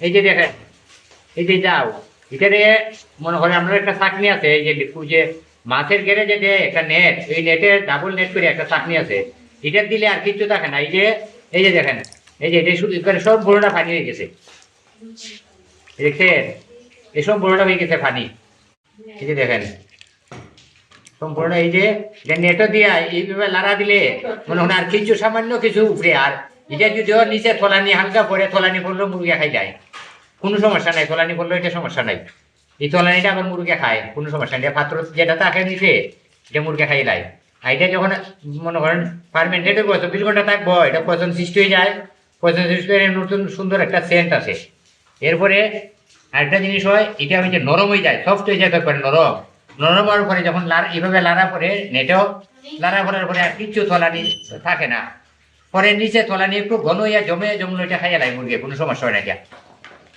এই যে দেখেন, এই যে যাও এটারে মনে হয় আপনার একটা চাকনি আছে, এই যে লিখু যে মাছের গেড়ে যে দেয় একটা নেট এই নেটের ডাবল নেট করে একটা চাকনি আছে। এটা দিলে আর কিচ্ছু থাকে না, এই যে এই যে দেখেন, এই যে এটা শুধু এখানে সব বড়টা পানি হয়ে গেছে। দেখছেন? সব বড়টা হয়ে গেছে পানি। এই যে দেখেন, সম্পূর্ণ এই যে নেটও দিয়া এইভাবে লাড়া দিলে মনে হয় আর কিছু সামান্য কিছু উপরে, আর এটা যদিও নিচে থলানি হালকা পরে থলানি পড়লেও মুরগি খাই যায়। কোনো সমস্যা নাই থলানি পড়লেও এটা সমস্যা নাই। এই থলানিটা আবার মুরগি খায়, কোনো সমস্যা নেই। পাত্র যেটা তাকে নিচে এটা মুরগি খাই লাই আর এটা যখন, মনে করেন পারমেন্টেড চব্বিশ ঘণ্টা থাকব, এটা পচন সৃষ্টি হয়ে যায়। পচন সৃষ্টি হয়ে নতুন, সুন্দর একটা সেন্ট আছে এরপরে আরেকটা জিনিস হয়, এটা ওই যে নরম হয়ে যায় সফট হয়ে যায় একবারে নরম। নরম হওয়ার পরে যখন লাড়া এইভাবে লাড়া পরে নেটেও লাড়া করার পরে আর কিচ্ছু তলানি থাকে না। পরে নিচে তলানি একটু ঘন হইয়া জমে, জমলো এটা খাইয়া লাই মুরগি, কোনো সমস্যা হয় না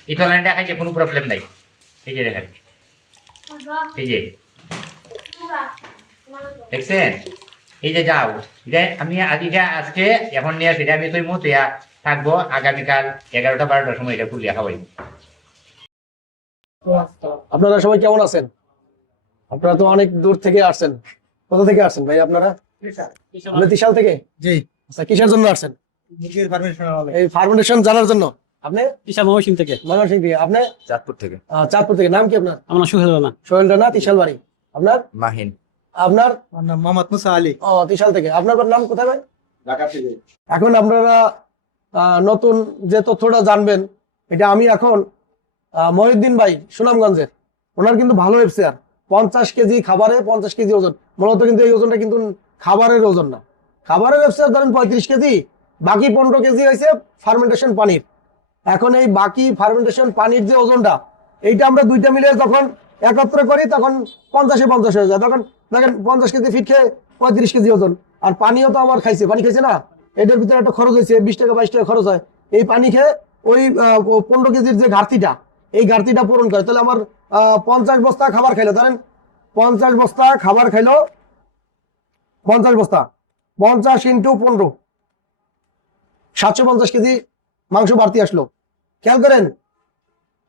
এটা এই তলানিটা খাইছে কোনো প্রবলেম নাই। এই যে দেখেন। এই যে। দেখছেন? এই যে যাও। এটা আমি আজ আজকে এখন নিয়ে আসি আমি তুই মতো থাকব আগামীকাল এগারোটা বারোটার সময় এটা খুলিয়া খাওয়াই আপনারা সবাই কেমন আছেন? আপনারা তো অনেক দূর থেকে আসছেন। কোথা থেকে আসছেন ভাই আপনারা? আপনি ত্রিশাল থেকে? জি। আচ্ছা কিসের জন্য আসছেন? এই ফার্মেন্টেশন জানার জন্য? আপনি? থেকে। ময়মনসিং থেকে। আপনি? চাঁদপুর থেকে। চাঁদপুর থেকে। নাম কি আপনার? আমার নাম রানা সোহেল রানা ত্রিশাল বাড়ি। আপনার? মাহিন। আপনার? নাম মোহাম্মদ মুসা আলী। ও ত্রিশাল থেকে। আপনার নাম কোথায় ভাই? ঢাকা থেকে। এখন আপনারা আহ, নতুন যে তথ্যটা জানবেন এটা আমি এখন আহ, মহিউদ্দিন ভাই সুনামগঞ্জের। ওনার কিন্তু ভালো ওয়েবসাইট পঞ্চাশ কেজি খাবারে পঞ্চাশ কেজি ওজন। মূলত কিন্তু এই ওজনটা কিন্তু খাবারের ওজন না। খাবারের ওয়েবসাইট ধরেন পঁয়ত্রিশ কেজি বাকি পনেরো কেজি হয়েছে ফার্মেন্টেশন পানির। এখন এই বাকি ফার্মেন্টেশন পানির যে ওজনটা, এইটা আমরা দুইটা মিলে যখন একত্র করি, তখন পঞ্চাশে পঞ্চাশ হয়ে যায়। তখন দেখেন পঞ্চাশ কেজি ফিট খেয়ে পঁয়ত্রিশ কেজি ওজন। আর পানিও তো আমার খাইছে। পানি খাইছে না? এটার ভিতরে একটা খরচ হয়েছে, বিশ টাকা, বাইশ টাকা খরচ হয়। এই পানি খেয়ে ওই পনেরো কেজির যে ঘাটতিটা, এই ঘাটতিটা পূরণ করে। তাহলে আমার পঞ্চাশ বস্তা খাবার খাইলো। ধরেন পঞ্চাশ বস্তা খাবার খাইলো, পঞ্চাশ বস্তা। পঞ্চাশ ইন্টু পনেরো। সাতশো পঞ্চাশ কেজি মাংস বাড়তি আসলো। খেয়াল করেন,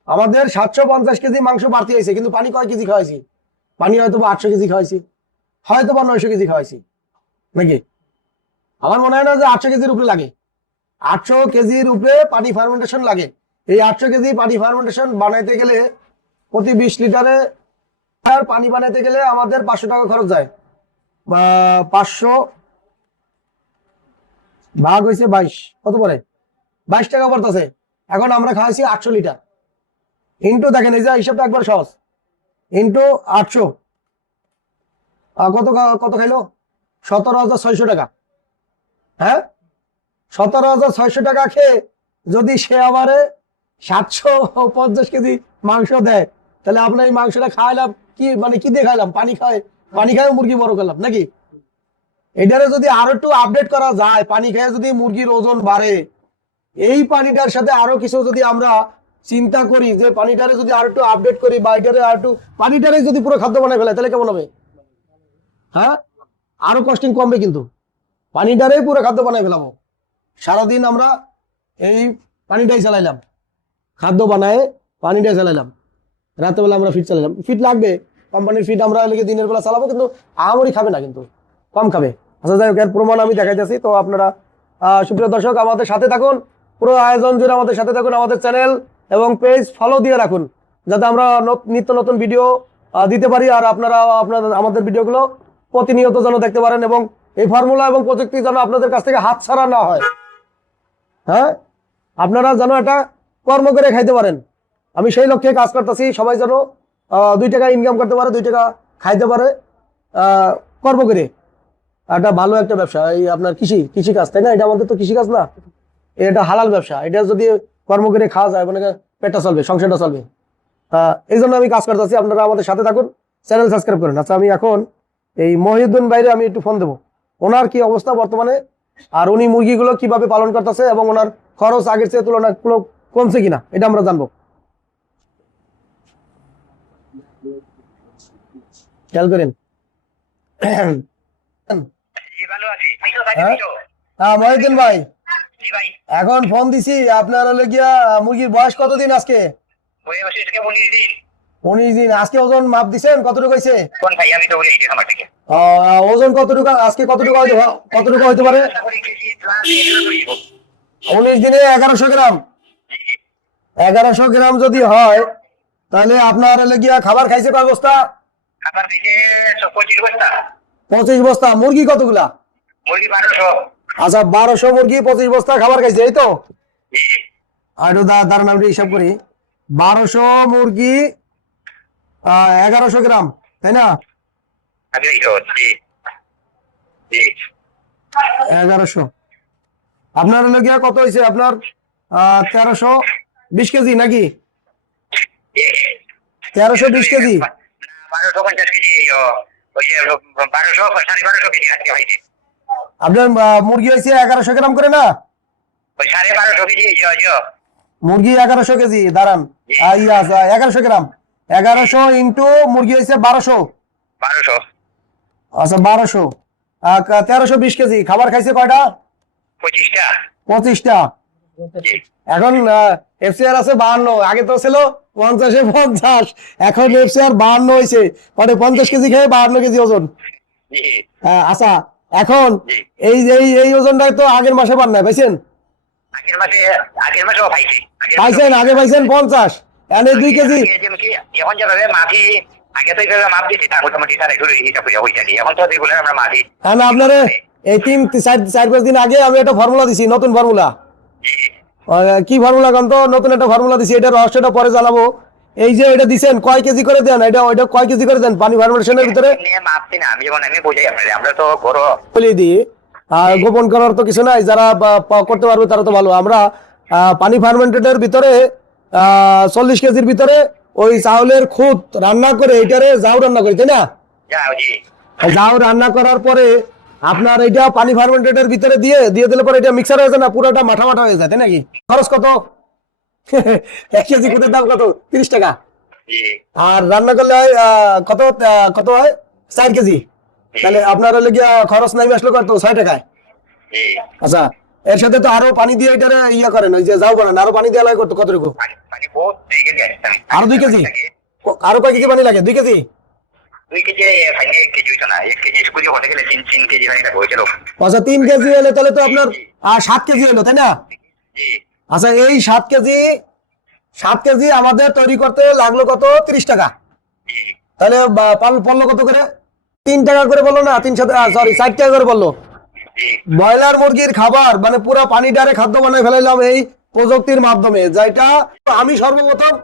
আমাদের সাতশো পঞ্চাশ কেজি মাংস বাড়তি হয়েছে, কিন্তু পানি কয় কেজি খাওয়াইছি? পানি হয়তো বা আটশো কেজি খাওয়াইছি, হয়তো বা নয়শো কেজি খাওয়াইছি, নাকি? আমার মনে হয় না যে আটশো কেজির উপরে লাগে। আটশো কেজির উপরে পানি ফার্মেন্টেশন লাগে। এই আটশো কেজি পানি ফার্মেন্টেশন বানাইতে গেলে প্রতি বিশ লিটারে পানি বানাইতে গেলে আমাদের পাঁচশো টাকা খরচ যায়। বা পাঁচশো ভাগ হয়েছে বাইশ, কত পরে বাইশ টাকা পড়তেছে। এখন আমরা খাওয়াইছি আটশো লিটার। ইন্টু দেখেন, এই যে হিসাবটা একবার সহজ। ইন্টু আটশো। কত কত খাইলো? সতেরো হাজার ছয়শো টাকা। হ্যাঁ? সতেরো হাজার ছয়শো টাকা খেয়ে যদি সে আবারে সাতশো পঞ্চাশ কেজি মাংস দেয়, তাহলে আপনার এই মাংসটা খাওয়াইলাম, কি মানে কি দিয়ে খাইলাম? পানি খায় পানি খায় মুরগি বড় করলাম নাকি? এটারে যদি আরও একটু আপডেট করা যায়, পানি খেয়ে যদি মুরগির ওজন বাড়ে এই পানিটার সাথে আরও কিছু যদি আমরা চিন্তা করি, যে পানিটারে যদি আর একটু আপডেট করি বা এটারে আর একটু পানিটারে যদি পুরো খাদ্য বানায় ফেলে, তাহলে কেমন হবে? হ্যাঁ? আরও কস্টিং কমবে কিন্তু। পানিটারে পুরো খাদ্য বানায় ফেলাবো। সারাদিন আমরা এই পানিটাই চালাইলাম। খাদ্য বানায় পানিটাই চালাইলাম। রাতেবেলা আমরা ফিট চালাইলাম। ফিট লাগবে। কোম্পানির ফিট আমরা লেগে দিনের বেলা চালাবো, কিন্তু আহামরি খাবে না কিন্তু। কম খাবে। আচ্ছা যাই হোক, এর প্রমাণ আমি দেখাইতেছি। তো আপনারা সুপ্রিয় দর্শক, আমাদের সাথে থাকুন। পুরো আয়োজন জুড়ে আমাদের সাথে থাকুন, আমাদের চ্যানেল এবং পেজ ফলো দিয়ে রাখুন, যাতে আমরা নিত্য নতুন ভিডিও দিতে পারি আর আপনারা আপনাদের আমাদের ভিডিওগুলো প্রতিনিয়ত যেন দেখতে পারেন এবং এই ফর্মুলা এবং প্রযুক্তি যেন আপনাদের কাছ থেকে হাত ছাড়া না হয়। হ্যাঁ? আপনারা যেন এটা কর্ম করে খাইতে পারেন। আমি সেই লক্ষ্যে কাজ করতেছি, সবাই যেন দুই টাকা ইনকাম করতে পারে, দুই টাকা খাইতে পারে কর্ম করে। একটা ভালো একটা ব্যবসা। এই আপনার কৃষি কৃষি কাজ তাই না? এটা আমাদের তো কৃষি কাজ না? এটা হালাল ব্যবসা। এটা যদি কর্ম করে খাওয়া যায় মানে পেটটা চলবে সংসারটা চলবে। তা এই জন্য আমি কাজ করতেছি আপনারা আমাদের সাথে থাকুন চ্যানেল সাবস্ক্রাইব করেন। আচ্ছা আমি এখন এই মহিউদ্দিন বাইরে আমি একটু ফোন দেবো। ওনার কি অবস্থা বর্তমানে? আর উনি মুরগিগুলো কীভাবে পালন করতেছে এবং ওনার খরচ আগের চেয়ে তুলনায় পুরো কমছে কিনা? এটা আমরা জানব। খেয়াল করেন। হ্যাঁ? হ্যাঁ মহিউদ্দিন ভাই। এখন ফোন দিছি আপনার হলে গিয়া মুরগির বয়স কতদিন আজকে? উনিশ দিন। আজকে ওজন মাপ দিছেন কতটুকু হয়েছে? ওজন কতটুকু আজকে কতটুকু কতটুকু হইতে পারে? উনিশ দিনে এগারোশো গ্রাম। এগারোশো গ্রাম যদি হয় তাহলে আপনার হলে গিয়া খাবার খাইছে কয় বস্তা। পঁচিশ বস্তা। মুরগি কতগুলা? মুরগি বারোশো। আচ্ছা বারোশো মুরগি পঁচিশ বস্তা খাবার খাইছে এই তো? আর দাঁড়ান আমি হিসাব করি। বারোশো মুরগি এগারোশো গ্রাম তাই না? এগারোশো আপনার হলো গিয়া কত হয়েছে আপনার আহ, তেরোশো বিশ কেজি নাকি? তেরোশো বিশ কেজি? বারোশো পঞ্চাশ কেজি বারোশো সাড়ে বারোশো কেজি আজকে হয়েছে। আপনার মুরগি হয়েছে এগারোশো গ্রাম করে না? সাড়ে বারোশো কেজি। মুরগি এগারোশো কেজি দাঁড়ান। এগারোশো গ্রাম। এগারোশো ইন্টু মুরগি হয়েছে বারোশো। বারোশো। আচ্ছা বারোশো। তেরোশো বিশ কেজি। খাবার খাইছে কয়টা? পঁচিশটা। পঁচিশটা। এখন এফসিআর আছে বাহান্ন। আগে তো ছিল পঞ্চাশে পঞ্চাশ। এখন এফসিআর বাহান্ন হয়েছে। মানে পঞ্চাশ কেজি খেয়ে বাহান্ন কেজি ওজন। আচ্ছা এখন। এই এই এই ওজনটা তো আগের মাসে পান না পাইছেন? আগের মাসে আগের মাসেও পাইছি। পাইছেন আগে পাইছেন পঞ্চাশ। এনে দুই কেজি। এখন মাফি আগে তো মাপ দিছি তা মোটামুটি তার একটু হিসাব করে এখন তো আমরা হ্যাঁ না আপনার এই তিন চার চার পাঁচ দিন আগে আমি একটা ফর্মুলা দিছি নতুন ফর্মুলা। কি ফর্মুলা কান তো নতুন একটা ফর্মুলা দিছি এটা রহস্যটা পরে জানাব। এই যে এটা দিছেন কয় কেজি করে দেন? এটা ওইটা কয় কেজি করে দেন? পানি ফার্মেশনের ভিতরে? আমরা তো বলে দিই আর গোপন করার তো কিছু নাই যারা করতে পারবে তারা তো ভালো। আমরা আহ, পানি ফার্মেন্টেডের ভিতরে চল্লিশ কেজির ভিতরে ওই চাউলের খুদ রান্না করে এটারে যাও রান্না করি তাই না? যাও রান্না করার পরে আপনার এটা পানি ফার্মেন্টেডের ভিতরে দিয়ে দিয়ে দিলে পরে এটা মিক্সার হয়ে যায় না পুরোটা মাঠা মাঠা হয়ে যায় তাই নাকি? খরচ কত? এক কেজি খুদের দাম কত? তিরিশ টাকা। আর রান্না করলে হয় কত কত হয়? চার কেজি। তাহলে আপনার হলে গিয়া খরচ নাই আসলো কত? ছয় টাকায়। আচ্ছা এর সাথে তো আরও পানি দিয়ে এটারে ইয়ে করেন ওই যে যাও বানান আরও পানি দেওয়া লাগে কত কতটুকু? আরও দুই কেজি? আরও কয় কেজি পানি লাগে? দুই কেজি? আচ্ছা তিন কেজি হলে তাহলে তো আপনার সাত কেজি হলো তাই না? আচ্ছা এই সাত কেজি সাত কেজি আমাদের তৈরি করতে লাগল কত? তিরিশ টাকা। তাহলে পড়ল কত করে? তিন টাকা করে বলল না তিন সাথে সরি ষাট টাকা করে বলল। ব্রয়লার মুরগির খাবার মানে পুরো পানি ডারে খাদ্য বানায় ফেলাইলাম এই প্রযুক্তির মাধ্যমে, যেটা আমি সর্বপ্রথম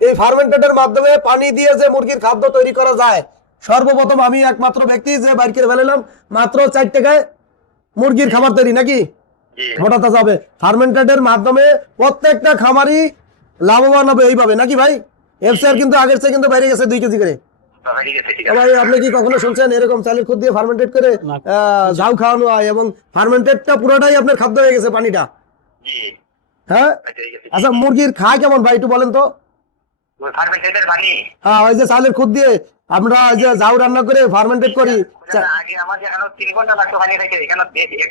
এই ফার্মেন্টেডের মাধ্যমে পানি দিয়ে যে মুরগির খাদ্য তৈরি করা যায়, সর্বপ্রথম আমি একমাত্র ব্যক্তি যে বাইর ফেলাইলাম, মাত্র চার টাকায় মুরগির খাবার তৈরি, নাকি? জি। হঠাৎ যাবে। ফার্মেন্টেডের মাধ্যমে প্রত্যেকটা খামারই লাভবান হবে এইভাবে। নাকি ভাই? এফসিআর কিন্তু আগের চেয়ে কিন্তু বাইরে গেছে দুই কেজি করে। বাবা, ঠিক আছে ঠিক তো আছে। ভাই আপনি কি কখনো শুনছেন এরকম চালের খুদ দিয়ে ফার্মেন্টেড করে আহ, ঝাউ খাওয়ানো হয় এবং ফার্মেন্টেডটা পুরোটাই আপনার খাদ্য হয়ে গেছে পানিটা? জি। হ্যাঁ। আচ্ছা মুরগির খায় কেমন ভাই একটু বলেন তো। ওই ফার্মেন্টেডের পানি হ্যাঁ ওই যে চালের খুদ দিয়ে আমরা ওই যে ঝাউ রান্না করে ফার্মেন্টেড করি। আগে আমাদের এখানে তিন ঘণ্টা লাগতো পানি থেকে এখানে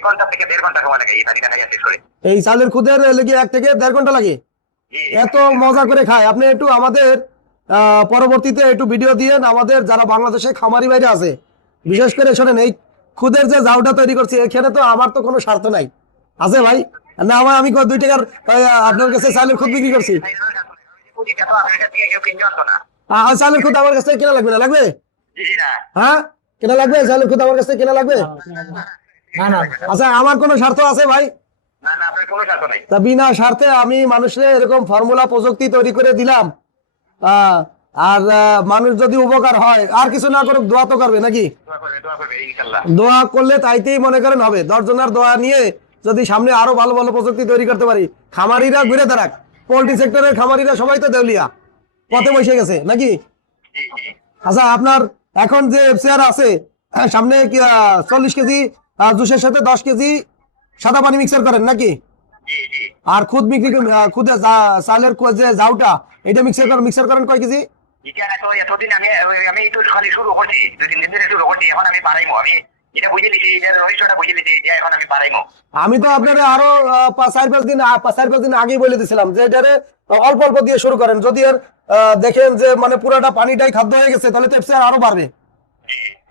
ঘণ্টা থেকে ঘণ্টা সময় লাগে এই পানিটা খাইয়া শেষ করে। এই চালের খুদের লেগে এক থেকে ঘণ্টা লাগে। এত মজা করে খায়। আপনি একটু আমাদের পরবর্তীতে একটু ভিডিও দিয়েন। আমাদের যারা বাংলাদেশে খামারি বাইরে আছে বিশেষ করে শোনেন এই খুদের যে জাউটা তৈরি করছি এখানে তো আমার তো কোনো স্বার্থ নাই। আছে ভাই? না আমার আমি দুই টাকার আপনার কাছে চালের খুদ বিক্রি করছি। হ্যাঁ আমার কাছ লাগবে আচ্ছা স্বার্থ আছে ভাই? তা বিনা স্বার্থে আমি মানুষের এরকম ফর্মুলা প্রযুক্তি তৈরি করে দিলাম। আর মানুষ যদি উপকার হয়, আর কিছু না করুক, দোয়া তো করবে নাকি? দোয়া করলে তাইতেই মনে করেন হবে। দশজনের দোয়া নিয়ে যদি সামনে আরও ভালো ভালো প্রযুক্তি তৈরি করতে পারি, খামারিরা ঘুরে দাঁড়াক। পোল্ট্রি সেক্টরের খামারিরা সবাই তো দেউলিয়া। পথে বসে গেছে, নাকি? আচ্ছা আপনার এখন যে এফসিআর আছে সামনে কি চল্লিশ কেজি জুসের সাথে দশ কেজি সাদা পানি মিক্সার করেন নাকি? আর খুদ বিক্রি খুদে চালের যে জাউটা, এটা মিক্সার করেন মিক্সার করেন কয় কেজি? আমি তো আপনারা আরও চার পাঁচ দিন চার পাঁচ দিন আগেই বলে দিছিলাম যে এটারে অল্প অল্প দিয়ে শুরু করেন। যদি এর দেখেন যে মানে পুরাটা পানিটাই খাদ্য হয়ে গেছে তাহলে তো এফসিআর আরও বাড়বে।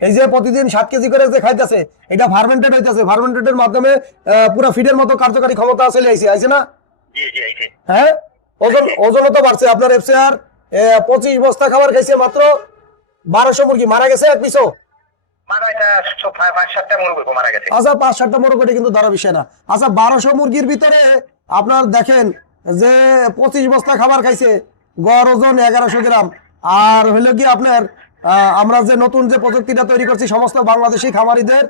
এই যে প্রতিদিন সাত কেজি করে যে খাইতেছে এটা ফার্মেন্টেড হইতেছে। ফার্মেন্টেডের মাধ্যমে আহ, পুরা ফিডের মতো কার্যকারী ক্ষমতা চলে আইছে আইছে না? জি জি আইছে। হ্যাঁ? ওজন ওজনও তো বাড়ছে। আপনার এফসিআর পঁচিশ বস্তা খাবার খাইছে মাত্র বারোশো মুরগি। মারা গেছে এক পিছও আচ্ছা পাঁচ সাতটা মোরগ এটা কিন্তু ধরা বিষয় না। আচ্ছা বারোশো মুরগির ভিতরে আপনার দেখেন যে পঁচিশ বস্তা খাবার খাইছে গড় ওজন এগারোশো গ্রাম। আর হইল কি আপনার আমরা যে নতুন যে প্রযুক্তিটা তৈরি করছি সমস্ত বাংলাদেশি খামারিদের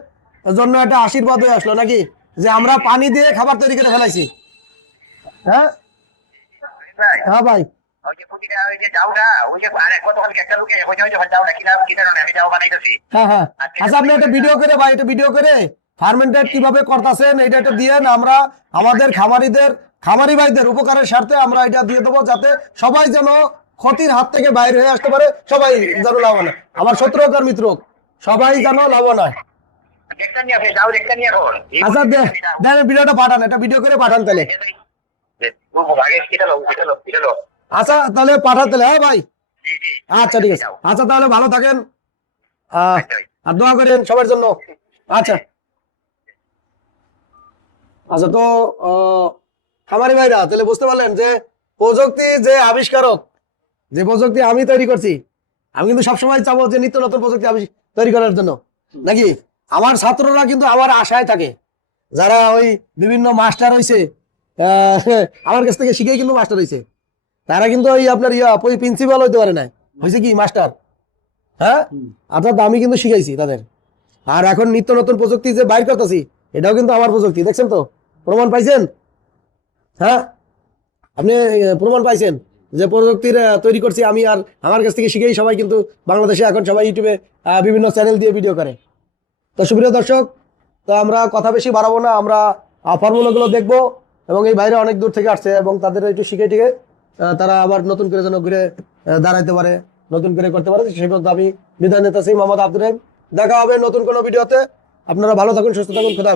জন্য একটা আশীর্বাদ হয়ে আসলো নাকি? যে আমরা পানি দিয়ে খাবার তৈরি করে ফেলাইছি। হ্যাঁ? হ্যাঁ ভাই। হ্যাঁ হ্যাঁ আচ্ছা আপনি একটা ভিডিও করে ভিডিও করে ফার্মেন্টেড কীভাবে করতেছেন এটা একটা আমরা আমাদের খামারিদের খামারি ভাইদের উপকারের স্বার্থে আমরা এটা দিয়ে দেবো যাতে সবাই যেন ক্ষতির হাত থেকে বাইরে হয়ে আসতে পারে সবাই যেন লাভবান হয় আমার শত্রু হোক আর মিত্র সবাই যেন হয় একটা নিয়ে নিয়ে আচ্ছা দেন ভিডিওটা পাঠান এটা ভিডিও করে পাঠান তাহলে আচ্ছা তাহলে পাঠান তাহলে হ্যাঁ ভাই? আচ্ছা ঠিক আছে। আচ্ছা তাহলে ভালো থাকেন। আর দোয়া করেন সবার জন্য। আচ্ছা। আচ্ছা তো খামারি ভাইরা তাহলে বুঝতে পারলেন যে প্রযুক্তি যে আবিষ্কারক যে প্রযুক্তি আমি তৈরি করছি আমি কিন্তু সবসময় চাবো যে নিত্য নতুন প্রযুক্তি তৈরি করার জন্য। নাকি? আমার ছাত্ররা কিন্তু আমার আশায় থাকে। যারা ওই বিভিন্ন মাস্টার হয়েছে আমার কাছ থেকে শিখেই কিন্তু মাস্টার হয়েছে তারা কিন্তু ওই আপনার ইয়া ওই প্রিন্সিপাল হইতে পারে না হয়েছে কি মাস্টার হ্যাঁ? অর্থাৎ আমি কিন্তু শিখাইছি তাদের। আর এখন নিত্য নতুন প্রযুক্তি যে বাইর করতেছি এটাও কিন্তু আমার প্রযুক্তি দেখছেন তো? প্রমাণ পাইছেন? হ্যাঁ? আপনি প্রমাণ পাইছেন যে প্রযুক্তির তৈরি করছি আমি আর আমার কাছ থেকে শিখেই সবাই কিন্তু বাংলাদেশে এখন সবাই ইউটিউবে বিভিন্ন চ্যানেল দিয়ে ভিডিও করে। তো সুপ্রিয় দর্শক তো আমরা কথা বেশি বাড়াবো না আমরা ফর্মুলাগুলো দেখব এবং এই বাইরে অনেক দূর থেকে আসছে এবং তাদের একটু শিখে টিকে তারা আবার নতুন করে যেন ঘুরে দাঁড়াইতে পারে, নতুন করে করতে পারে, সেই পর্যন্ত আমি বিধান নেতা সেই মোহাম্মদ আব্দুল দেখা হবে নতুন কোনো ভিডিওতে। আপনারা ভালো থাকুন, সুস্থ থাকুন, খোদা